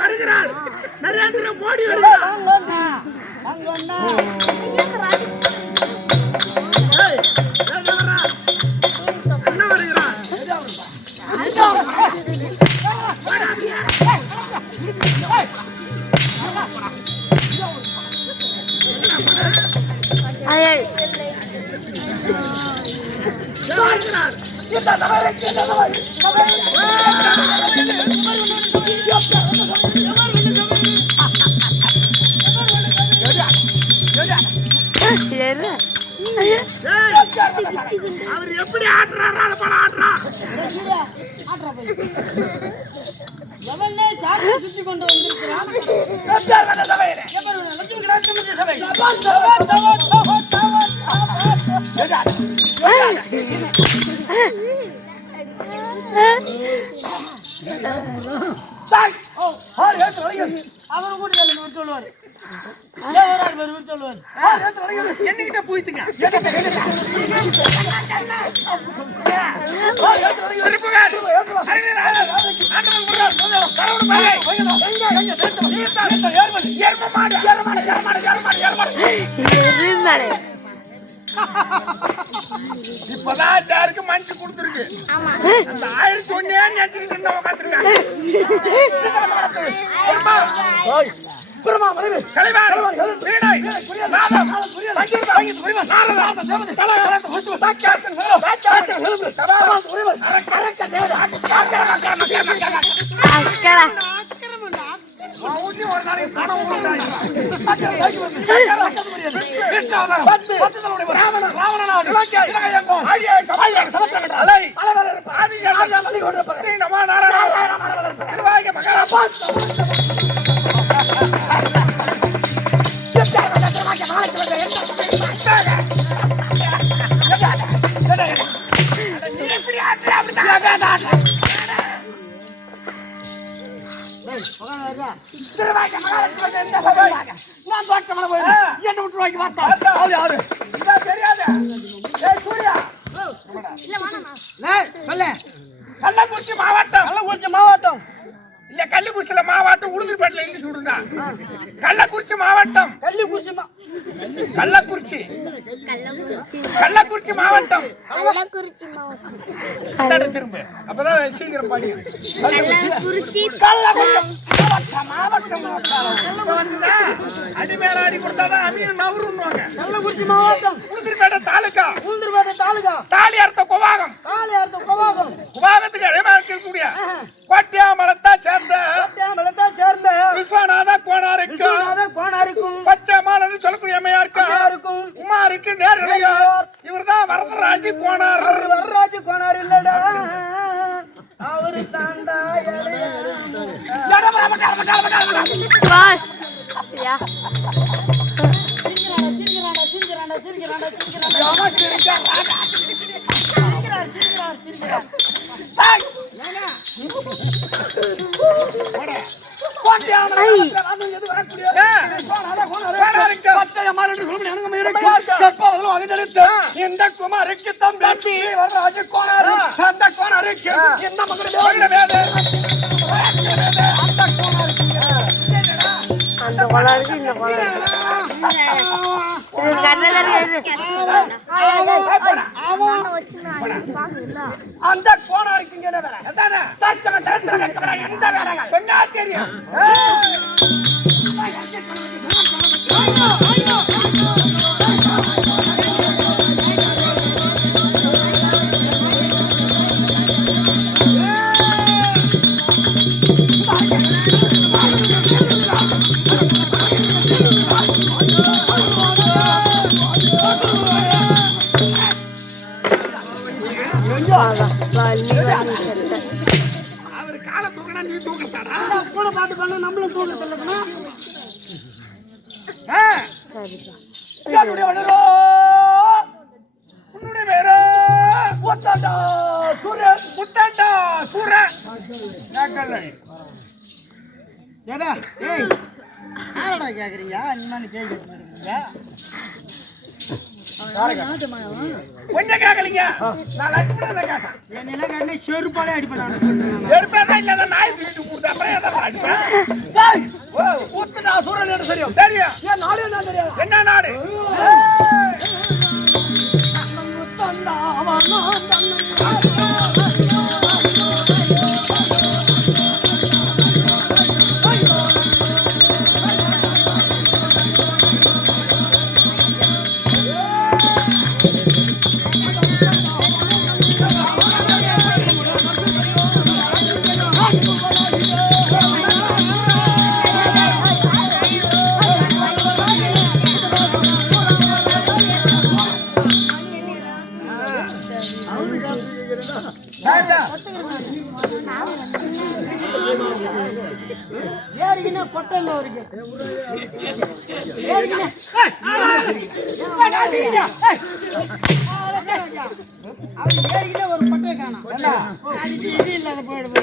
வருகிறார் நரேந்திர மோடி வருகிறார். அவர் எப்படி ஆடுறாரு அதை போல ஆடுறான். சுத்தி கொண்டு வந்திருக்கிறான். என்னகிட்ட போயிட்டுங்க இப்பதான் எல்லாருக்கு மஞ்சு கொடுத்துருக்கு. அந்த 1001 நேற்று உட்காந்துருக்காங்க. திருவாய்க்க மகாலட்சுமி எந்த சபை நான் தோட்டமலை போய் என்ன விட்டு வாங்கி பார்த்தா யாரு தெரியாது சூர்யா கள்ளக்குறிச்சி மாவட்டம் இல்ல கள்ளிக்குறிச்சியில மாவட்டம் உளுந்தூர்பேட்டில் இங்கிலீஷ் விடுங்க கள்ளக்குறிச்சி மாவட்டம் கள்ளக்குறிச்சி மாவட்டம் திரும்ப அப்பதான் சீக்கிரம் பாடி அடிமேல அடி கொடுத்தாதான் அமீன் நவருன்னுவாங்க கள்ளக்குறிச்சி மாவட்டம் உளுந்தூர்பேட்டை தாலுகா தாலி அர்த்த குவாகம் குவாகத்துக்கு இடமா இருக்கக்கூடிய கோட்டையாமலத்தா சேர்ந்த விஸ்வநாத கோணாருக்கும் பச்சை மாலன்னு சொல்லக்கூடிய அம்மையாருக்கும் உமாருக்கு நேரடியா இவர்தான் வரதராஜ் கோணார் இல்லடா அவரு தாண்டா இந்த குமாருக்கு தம்பி வரராஜ கோணாரு அந்த கோணாருக்கு என்ன மகன் அந்த கோணாருக்கு இந்த அந்த கோணாருக்கு சொன்னா தெரியும் அவர் கால தூக்கினா நீ தூக்கத்தாடா கூட பாட்டு பண்ண நம்மளும் தூக்கத்துல உன்னுடைய பேர முத்தாண்டா சூரன் ஏடா ஏய் யாரடா கேக்குறீங்க என்னன்னு கேக்குறீங்க ஒண்ணே கேக்கலீங்க நான் லட்சுமணனை கேட்டேன் என்ன கேட்டே செருப்பாலே அடிப்பேன் செருப்பாலே இல்ல நாய் வீட்டு கூட்ட அப்புறம் எதை அடிப்பேன் டேய் ஊத்துடா சூரன் என்ன தெரியும் ஏன் நாடு என்ன தெரியும் என்ன நாடு முத்தண்டா அவனோ ஏறிக்கினா கொட்டல்ல இருக்கு ஏறிக்கினா ஒரு கொட்டை காணோம் இது இல்லாத போயிடுது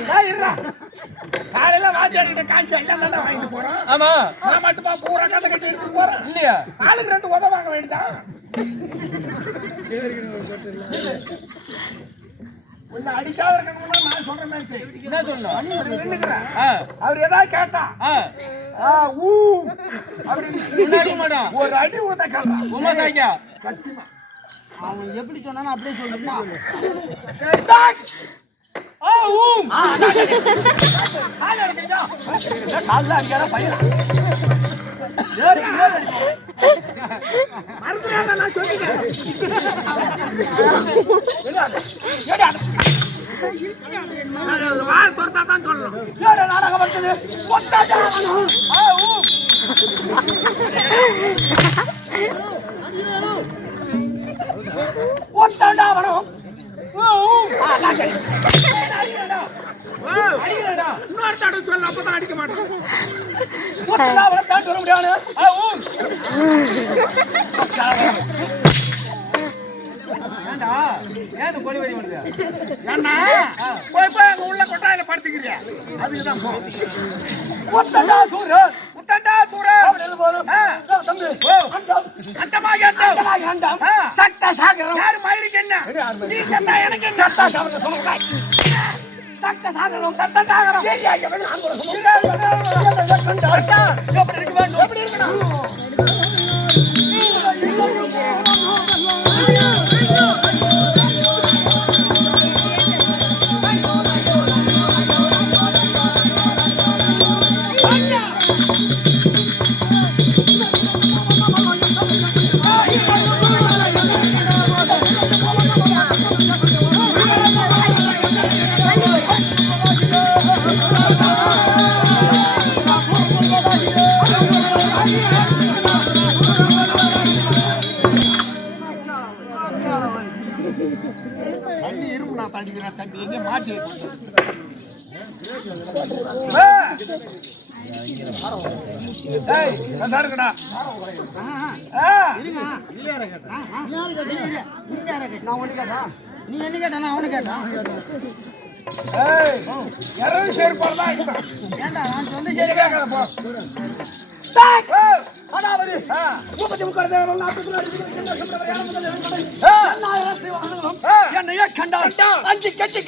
காலையில வாத்தியார்கிட்ட காய்ச்சி எல்லாம் தானே வாங்கிட்டு போறோம் ஆமா நான் மட்டுமா பூரா கதை கட்டி எடுத்துட்டு போறேன் இல்லையா ஆளுக்கு 2 உதவ வாங்க வேண்டியதான் கொஞ்சம் அடிக்காத இருக்கணும்னா நான் சொல்ற மாதிரி என்ன சொல்லணும் நின்னுக்கிறேன் அவர் ஏதாவது கேட்டா ஊ அப்படின்னு ஒரு அடி ஊத்த கேட்கறான் உமாதாங்க சத்தியமா அவன் எப்படி சொன்னானோ அப்படியே சொல்லுமா தான் சொல்லணும் நாடகம் வந்தது ஒத்தாண்டா வரும் இன்னொரு தடவை சொல்ல அப்பதான் அடிக்க மாட்டேன் சொல்ல முடியாது ஏன் கொடி வரி வருது என்ன போய் அங்க உள்ள கொட்டாயில படுத்துக்கிறியா அதுக்குதான் போ முத்தண்டா சூரன் அப்படி போறோம் தம்பி அண்டமாக அண்டம் சக்த சாகரம் யார் மயிருக்கு என்ன நீ சத்தா எனக்கு என்ன சத்தா சாகரம் சொல்லுங்க சக்த சாகரம் சத்த சாகரம் ஏரியா எப்படி இருக்கு வேண்டும் எப்படி இருக்கணும் நீ என்ன கேட்டா அவனு கேட்டான் ஏண்டா நான் சொந்த சரி கேட்கல போ அதாவது 33 என்னையே கண்டால் 5 கட்டி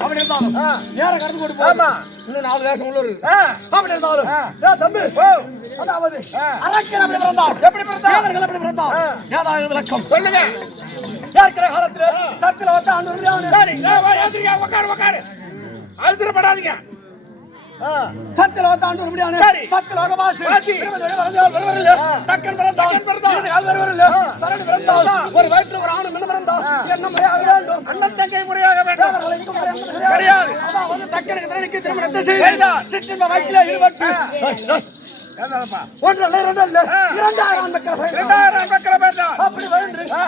அப்படி இருந்தாலும் நேரம் கடந்து கொண்டு போமா இன்னும் 4 வேஷம் உள்ள இருக்கு அப்படி இருந்தாலும் தம்பி அதாவது அரக்கன் அப்படி பிறந்தார் எப்படி பிறந்தார் தேவர்கள் எப்படி பிறந்தார் ஏதாவது விளக்கம் சொல்லுங்க ஏற்கிற காலத்துல சத்துல வந்து உட்காரு அழுத்திரப்படாதீங்க சத்தில தாண்டு முடியாது சத்தில வாசி தக்கன் ஒரு வயிற்று ஒரு ஆணு என்ன பிறந்தா என்ன முறையாக வேண்டும் அண்ணன் தங்கை முறையாக வேண்டும் கிடையாது தக்கனுக்கு திறனுக்கு திருமணத்தை செய்தார் சிற்றின்ப வயிற்றில் ஈடுபட்டு அப்படி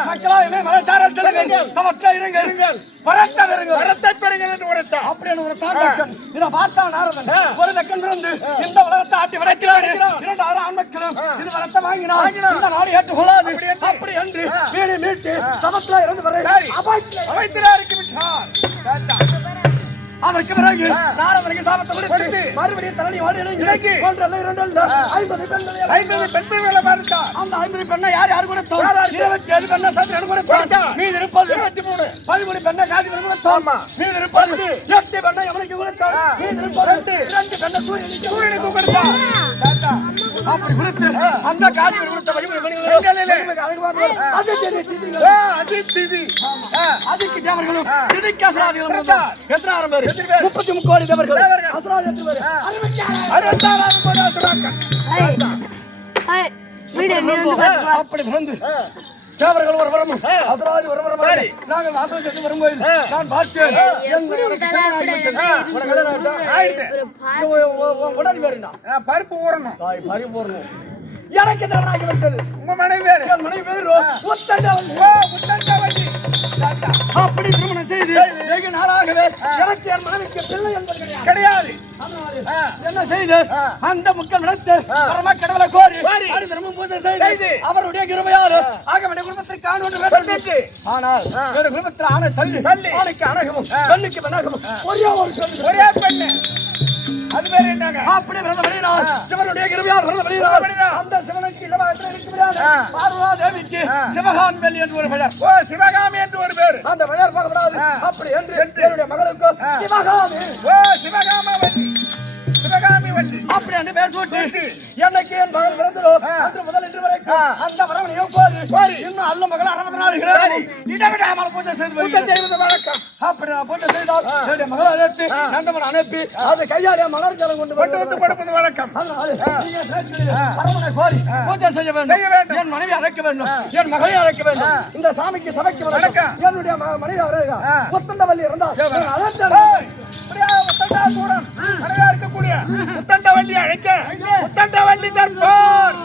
மக்களாயுமே மலைச்சாரல் செல்லுங்கள் வரத்தை பெறுங்கள் என்று உரைத்தார் அப்படின்னு ஒரு இதை பார்த்தான் நாரதன் ஒரு லக்கம் இருந்து இந்த உலகத்தை ஆட்டி வளைக்கிறார் 2 ஆண்மக்களும் இது வரத்தை வாங்கினார் இந்த நாடு ஏற்றுக்கொள்ளாது அப்படி என்று வீடு மீட்டு சமத்துல இருந்து வர அமைத்திராருக்கு விட்டார் அதற்கு பிறகு நாரதனுக்கு சாபத்தை கொடுத்து மறுபடியும் தரணி வாடி இறங்கி 1 2 50 பெண்களை பார்த்தார் அந்த 50 பெண்ணை யார் கொடுத்தார் 27 பெண்ணை சத்திரன் கொடுத்தார் மீதி இருப்பது 23 13 பெண்ணை காதி கொடுத்தார் மீதி இருப்பது 8 பெண்ணை அவனுக்கு கொடுத்தார் மீதி இருப்பது 2 பெண்ணை சூரியனுக்கு கொடுத்தார் அப்படி கொடுத்து அந்த காதி கொடுத்த அதுக்கு தேவர்களும் திதிக்காசராதிகளும் எத்தனை பேர் 33 கோடி தேவர்கள் அசுரால் எத்தனை பேர் 66 கோடி அசுராக்கள் அப்படி வந்து தேவர்கள் ஒரு வரமும் அசுராதி ஒரு வரமும் நாங்கள் ஆத்திரத்தை வரும்போது நான் பார்த்தேன் உடனே வேறுனா பருப்பு ஊறணும் பருப்பு ஊறணும் எனக்கு தவறாகி விட்டது உங்க மனைவி வேறு என் மனைவி வேறு உத்தண்டவள்ளி அப்படி திருமணம் செய்து வெகு நாளாகவே எனக்கு என் மனைவிக்கு பிள்ளை என்பது கிடையாது என்ன செய்து அந்த மக்கள் நடத்து பரம கடவுளை கோரி திரும்பவும் பூஜை செய்து அவருடைய கிருபையால் ஆக வேண்டிய குடும்பத்திற்கு ஆண் ஒன்று வேண்டும் ஆனால் வேறு குடும்பத்தில் ஆணை தள்ளி ஆணைக்கு அணகவும் கல்லுக்கு பெண்ணாகவும் ஒரே பெண்ணு அது பேர் என்னங்க அப்படி பிறந்த வழியினால் சிவனுடைய கிருபையால் பிறந்த வழியினால் அந்த சிவனுக்கு சிவகத்தில் இருக்கிறார் பார்வதா தேவிக்கு சிவகாமி என்று ஒரு பெயர் சிவகாமி என்று ஒரு பேர் அந்த பெயர் பார்க்கப்படாது அப்படி என்று என்னுடைய மகளுக்கு சிவகாமி சிவகாமி வண்டி அப்படி என்று பேர் சூட்டி என்னைக்கு என் மகள் பிறந்ததோ அன்று முதல் இன்று வரைக்கும் அந்த வரவணையும் போது இன்னும் அல்ல மகள் 64 இடவிடாமல் பூஜை செய்வது வழக்கம் அப்படி நான் பூஜை செய்தால் என்னுடைய மகளை அழைத்து நந்தவன் அனுப்பி அது கையாலே மலர் ஜலம் கொண்டு வந்து கொடுப்பது வழக்கம் அரவணை கோரி பூஜை செய்ய வேண்டும் என் மனைவி அழைக்க வேண்டும் என் மகளை அழைக்க வேண்டும் இந்த சாமிக்கு சபைக்கு வழக்கம் என்னுடைய மனைவி உத்தண்டவள்ளி இருந்தால் இருக்கக்கூடிய உத்தண்டவள்ளி அழைக்க உத்தண்டவள்ளி தர்பார்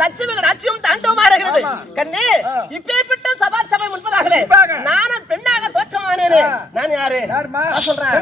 லட்சுமி கடாட்சியும் தாண்டவமா இருக்கிறது. கண்ணே, இப்பேற்பட்ட சபா சபை முன்பதாகவே நானும் பெண்ணாக தோற்றமானேனே. நான் யாரு சொல்றேன்.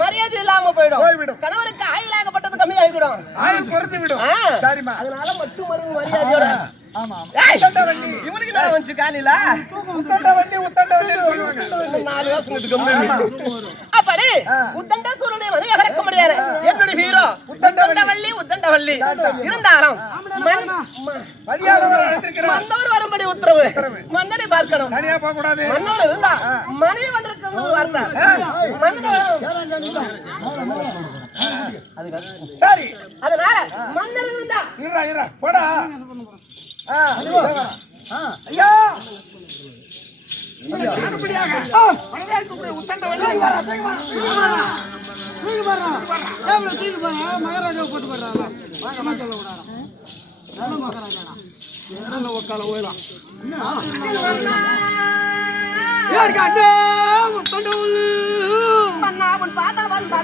மரியாதை இல்லாம போயிடும். கணவருக்கு ஆயுள் ஆகப்பட்டது கம்மி ஆகிடும். ஆயுள் குறைந்து விடும். அதனால மட்டும் மரியாதையோட இவனுக்கு நான் வந்து காலில நாலு வருஷம் அப்படி உத்தண்டசூரனுடைய மனைவி அகரக்க முடியாது. என்னுடைய ஹீரோ உத்தண்டவள்ளி இருந்தாலும் மன்னவர் வரும்படி உத்தரவு. மன்னனை பார்க்கணும். மன்னவர் இருந்தா மனைவி வந்திருக்க வார்த்தை. சரி, அதனால மன்னர் இருந்தா போடா. ஐயா மகாராஜா போட்டு போடுறாங்க. ஒக்கால ஓயலாம் பார்த்தா வந்தா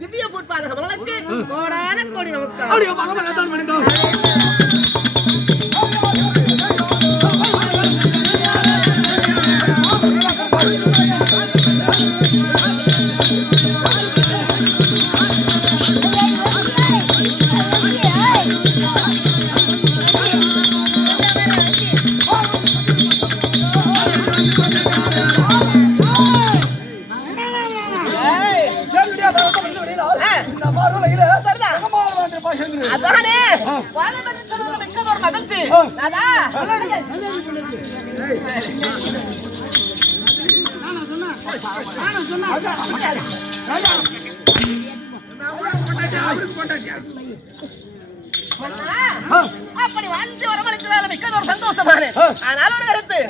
திவ்ய பூட்பாத மகளுக்கு கோடான கோடி நமஸ்காரம். அப்படி வந்து வரவழைத்ததால மிக்க ஒரு சந்தோஷமான ஆனால் ஒரு கருத்து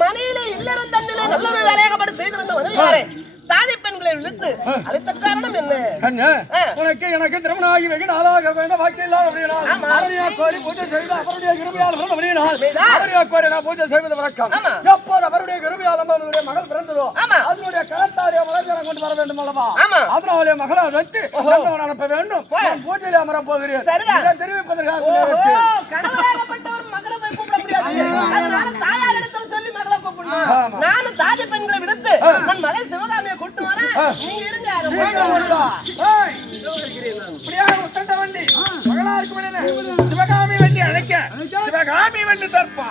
மனையிலே இல்லறம் தந்திலே நல்ல ஒரு வேலையாகப்பட்டு செய்திருந்த மனைவியாரே தாதி பெண்களை இழுத்து அழைத்த காரணம் என்ன? உனக்கு எனக்கு திருமணம் ஆகி வெகு நாளாக வேண்டும் பாக்கி இல்லாத கோரி பூஜை செய்து அவருடைய கிருபையால் அவருடைய கோரி நான் பூஜை செய்வது வழக்கம். எப்போது அவருடைய கிருபையால் அவருடைய மகள் பிறந்ததோ அதனுடைய கலத்தாரிய மலர்ஜலம் கொண்டு வர வேண்டும் அல்லவா? அதனாலே மகளை வைத்து அனுப்ப வேண்டும். பூஜையில் அமர போகிறேன் தெரிவிப்பதற்காக நானும் தாதி பெண்களை விடுத்து நான் மலை சிவகாமியை கூட்டு வரேன். நீங்க இருங்க வண்டி மகளாருக்கு சிவகாமி வண்டி அழைக்க சிவகாமி வண்டி தற்பா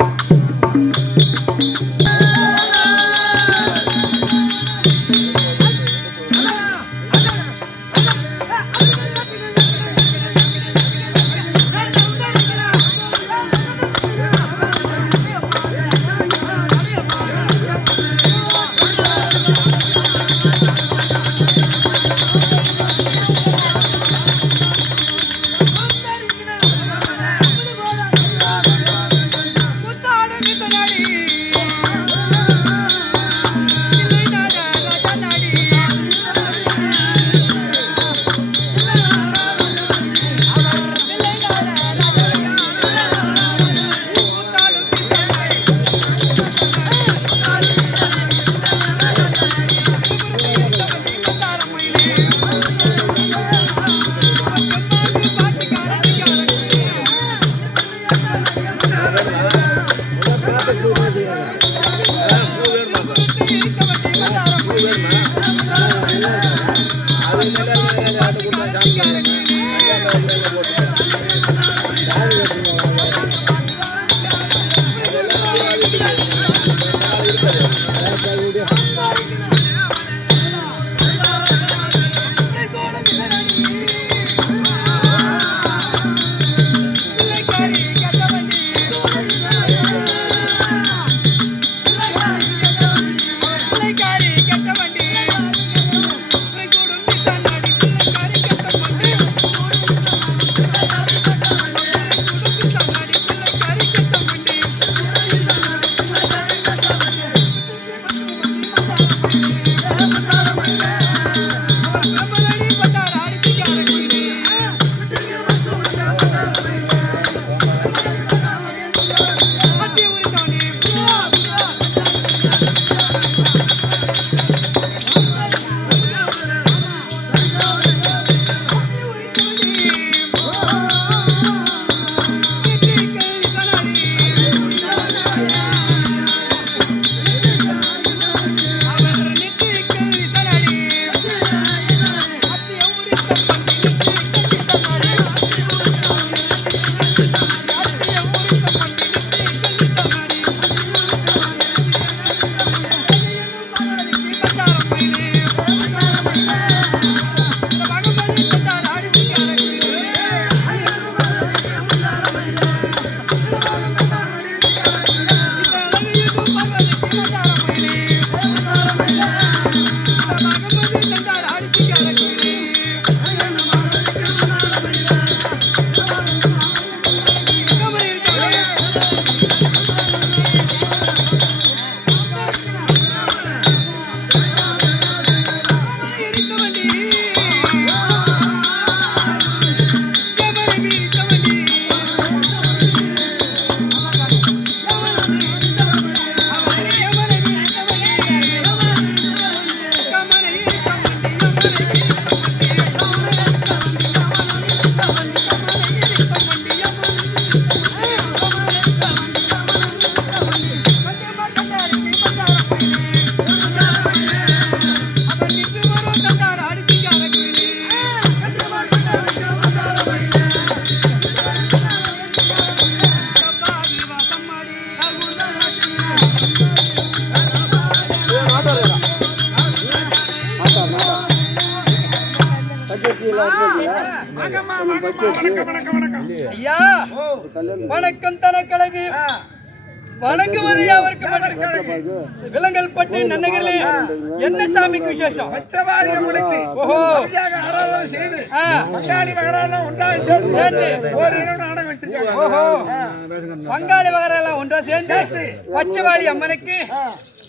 ஐயா வணக்கம் தனக்கழகு வணங்குவது அவருக்கு மன்னர்களே. விலங்கல் பட்டு நன்னகரிலே என்ன சாமிக்கு விசேஷம்? ஓஹோ பங்காளி மகரெல்லாம் ஒன்றாக சேர்ந்து ஒரு இரவு நாடகம் வச்சிருக்காங்க. ஓஹோ பங்காளி வகரெல்லாம் ஒன்றா சேர்ந்து பச்சைவாளி அம்மனுக்கு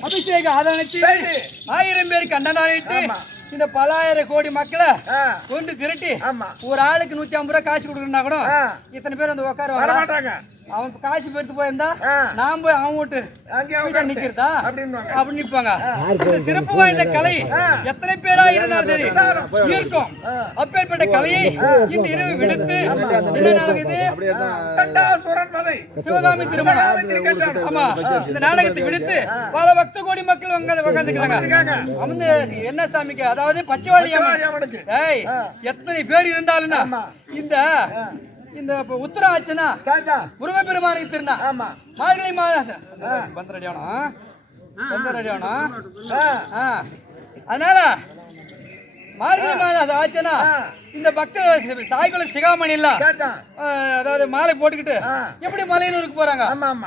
அபிஷேக ஆதானிச்சு 1000 பேருக்கு அன்னதானிட்டு இந்த பலாயிரம் கோடி மக்களை கொண்டு திரட்டி ஒரு ஆளுக்கு 150 ரூபாய் காசு கொடுக்கணும்னா கூட இத்தனை பேர் வந்து உட்கார வர மாட்டாங்க. அவன் காசு பெருத்து போயிருந்தா நான் போய் அவன் விட்டு நிக்கிறதா அப்படி நிப்பாங்க. இந்த சிறப்பு வாய்ந்த கலை எத்தனை பேரா இருந்தாலும் சரி இருக்கும். அப்பேற்பட்ட கலையை இந்த இரவு விடுத்து என்ன நாடகம் சிவகாமி திருமணம். ஆமா இந்த நாடகத்தை விடுத்து பல பக்த கோடி மக்கள் உட்காந்துக்கிறாங்க. வந்து என்ன சாமிக்கு அதாவது பச்சைவாளி அம்மனுக்கு எத்தனை பேர் இருந்தாலும் இந்த உத்தரம் ஆச்சுன்னா முருகப்பெருமானுக்கு திருநா மார்கழி மாதம் அதனால மார்கழி மாதம் ஆச்சுன்னா இந்த பக்த சாய்குல சிகாமணி இல்ல அதாவது மாலை போட்டுக்கிட்டு எப்படி மலையனூருக்கு போறாங்க,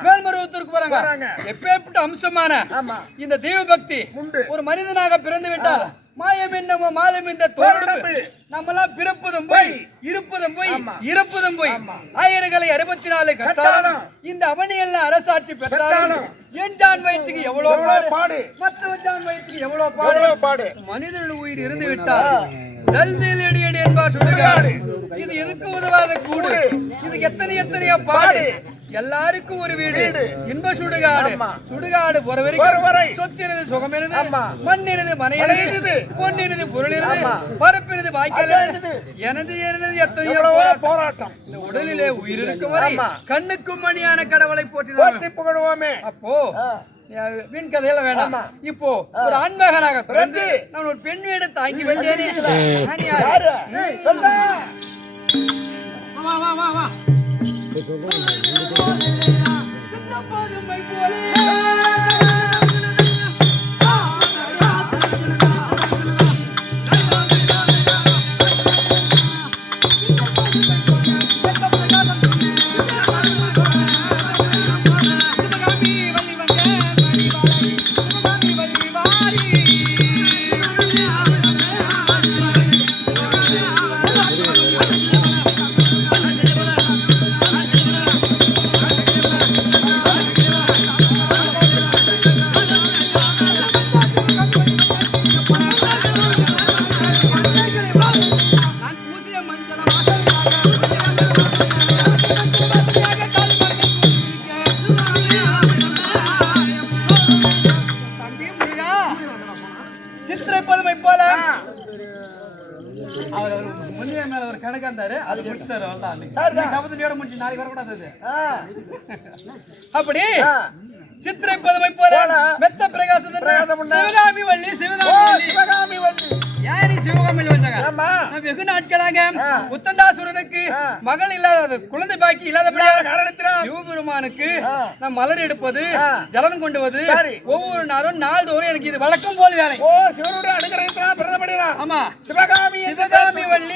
மேல்மருவத்தூருக்கு போறாங்க. எப்பேற்பட்ட அம்சமான இந்த தெய்வ பக்தி ஒரு மனிதனாக பிறந்து விட்டால் மாயம் என்னமோ மாயம் இந்த தோரணம் நம்மெல்லாம் பிறப்பதும் போய் இருப்பதும் போய் இறப்பதும் போய் 1064 கட்டாலும் இந்த அவனியெல்லாம் அரசாட்சி பெற்றாலும் என் ஜான் வயிற்றுக்கு எவ்வளவு பாடு, மற்றவன் ஜான் வயிற்றுக்கு எவ்வளவு பாடு. மனிதன் உயிர் இருந்து விட்டால் ஜல்தில் எடி எடி என்பார் சுடுகாடு. இது எதுக்கு உதவாத கூடு, இதுக்கு எத்தனையோ பாடு. எல்லாருக்கும் ஒரு வீடு இன்ப சுடுகாடு. சுடுகாடு பொறுவரை சொத்தினது சுகமிருது, மண்ணினது மனையினது, பொன்னினது பொருளினது, பரப்பினது வாய்க்கால் எனது எத்தனையோ போராட்டம். இந்த உடலிலே உயிர் இருக்கும் வரை கண்ணுக்கும் மணியான கடவுளை போற்றி புகழுவோமே. அப்போ வீண் கதையில வேணாம். இப்போ ஒரு ஆண்மகனாக பிறந்து நான் ஒரு பெண் வீடு தாங்கி வந்தேனே. அப்படி சித்திரை பதமை போல மெத்த பிரகாசம் சிவகாமி வள்ளி யாரு சிவகாமி வந்தாங்க. வெகு நாட்களாக உத்தண்டாசுரனுக்கு மகள் இல்லாத குழந்தை பாக்கி இல்லாத சிவபெருமானுக்கு நான் மலர் எடுப்பது ஜலம் கொண்டுவது ஒவ்வொரு நாளும் நாள்தோறும் எனக்கு இது வழக்கம் போல் வேலை. ஆமா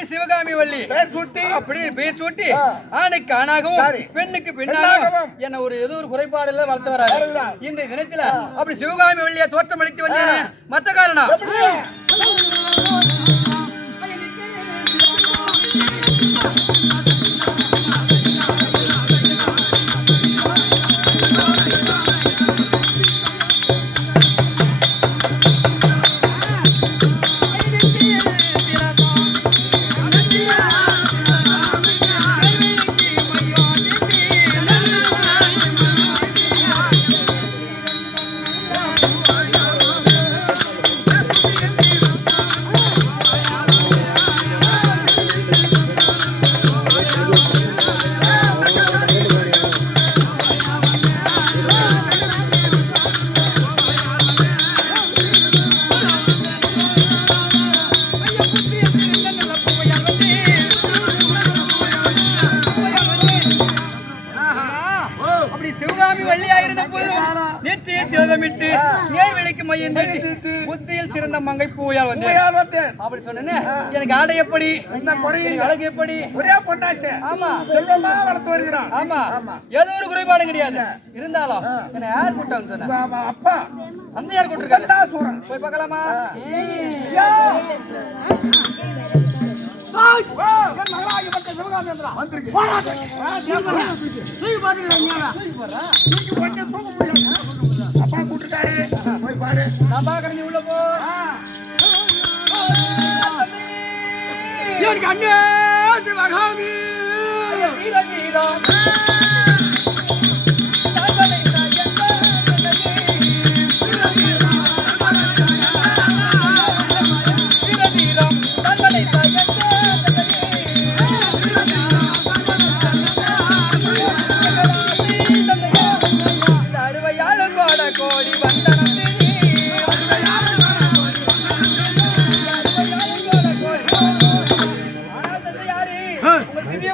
சிவகாமி வள்ளி அப்படி பேர் சூட்டி ஆணுக்கு ஆணாகவும் பெண்ணுக்கு பெண்ணாகவும் என்ன ஒரு ஏதோ ஒரு குறைபாடு எல்லாம் வளர்த்து வராங்க. இந்த தினத்துல அப்படி சிவகாமி வள்ளியை தோற்றம் அளித்து வந்தேன். மற்ற காரணம் சிவகாமி வள்ளியாயிருந்த போதிலும் நெற்றியை திலகமிட்டு நேர்வெளிக்கு மையம் தட்டி புத்தியில் சிறந்த மங்கை பூயால் வந்தேன் அப்படி சொன்னேன்னு எனக்கு ஆடை எப்படி அழகு எப்படி ஒரே பொண்டாச்சு ஆமா செல்வமா வளர்த்து வருகிறான் ஆமா ஏதோ ஒரு குறைபாடு கிடையாது இருந்தாலும் என்ன யார் கூட்டம் சொன்ன அப்பா அந்த யார் கூட்டிருக்காரு சூரன் போய் பார்க்கலாமா அப்பா கூட்டிருக்காரு போய் பாரு நான் பாக்குறேன் நீ உள்ள போ எனக்கு அண்ணே சிவகாமி கோடி வந்தனம்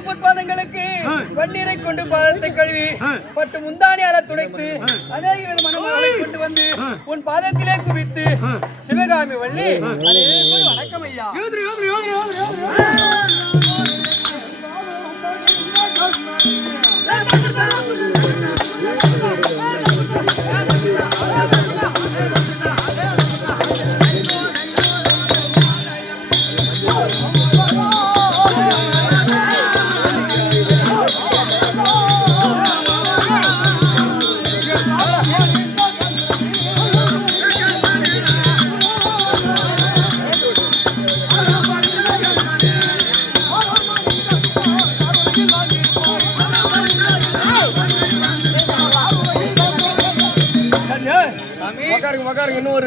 புட்பாதங்களுக்கு பன்னீரை கொண்டு பாதத்தை கழுவி பட்டு முந்தானியால துடைத்து அநேக விதமான மகளை கொண்டு வந்து உன் பாதத்திலே குவித்து சிவகாமி வள்ளி அனைவருக்கும் வணக்கம் ஐயா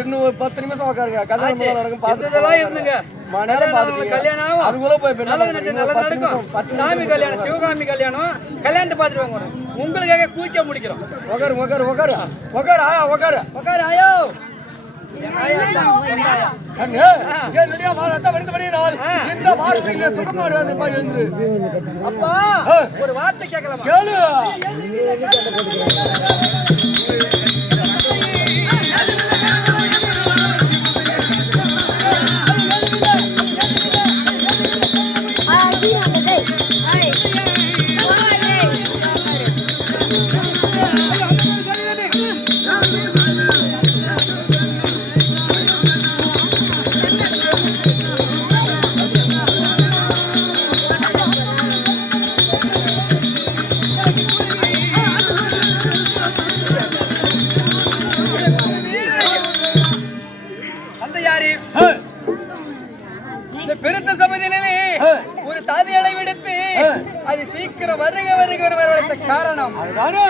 இன்னும் ஒரு 10 நிமிஷம் உட்காருங்க கல்யாணம் நடக்கும் பார்த்ததெல்லாம் இருந்துங்க கல்யாணம் அதுக்குள்ள போய் நல்லது நடக்கும் சாமி கல்யாணம் சிவகாமி கல்யாணம் கல்யாணத்தை பார்த்துட்டு வாங்க உங்களுக்காக கூச்ச முடிக்கிறோம் உட்காரு ஆயோ அப்பா ஒரு வார்த்தை கேட்கலாம் கேளு பெருத்த சமதியிலே ஒரு தாதியலை விடுத்து அது சீக்கிரம் வருக வரவழைத்த காரணம் அதுதானே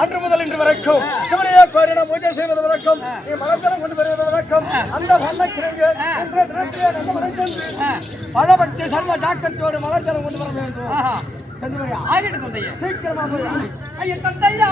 அன்று முதல் இன்று வரைக்கும் சிவனையே கோரின பூஜை செய்வது வரைக்கும் நீ மலர்தலம் கொண்டு வருவது வரைக்கும் அந்த வண்ணக்கிழங்கு பழபக்தி சர்வ ஜாக்கிரதையோடு மலர்தலம் கொண்டு வர வேண்டும் ஆகிட்டு தந்தையே சீக்கிரமா ஐயா தந்தையா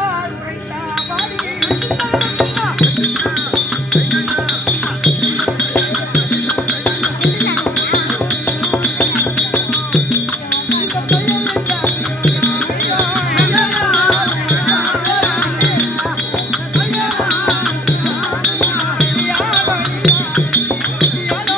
Yeah.